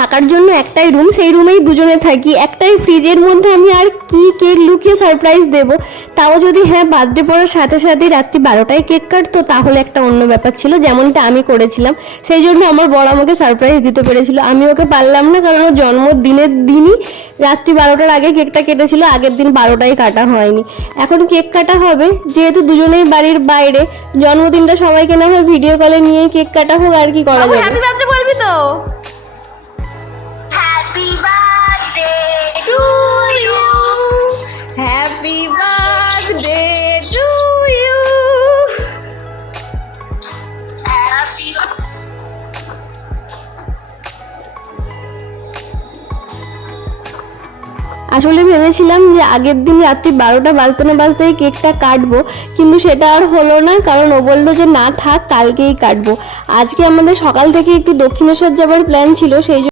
থাকার জন্য একটাই রুম, সেই রুমেই দুজনে থাকি, একটাই ফ্রিজের মধ্যে আমি আর কি কেক লুকিয়ে সারপ্রাইজ দেব। তাও যদি হ্যাঁ বার্থডে পড়ার সাথে সাথে রাত্রি 12টায় কেক কাটতো তাহলে একটা অন্য ব্যাপার ছিল, যেমনটা আমি করেছিলাম। সেই জন্য আমার বড় আমাকে সারপ্রাইজ দিতে পেরেছিল, আমি ওকে পারলাম না, কারণ ও জন্মদিনের দিনই রাত্রি 12টার আগে কেকটা কেটেছিল, আগের দিন 12টায় কাটা হয়নি। এখন কেক কাটা হবে, যেহেতু দুজনেই বাড়ির বাইরে, জন্মদিনটা সবাইকে না হয় ভিডিও কলে নিয়েই কেক কাটা হোক, আর কি করা যাবে। হ্যাপি বার্থডে বলবি তো? Happy birthday to you, happy birthday to you. Happy আসলে ভেবেছিলাম যে আগের দিন রাত্রি 12টা বাজতে না বাজতেই কেকটা কাটবো, কিন্তু সেটা আর হলো না, কারণ ও বললো যে না থাক, কালকেই কাটবো। আজকে আমাদের সকাল থেকে একটু দক্ষিণেশ্বর যাবার প্ল্যান ছিল, সেই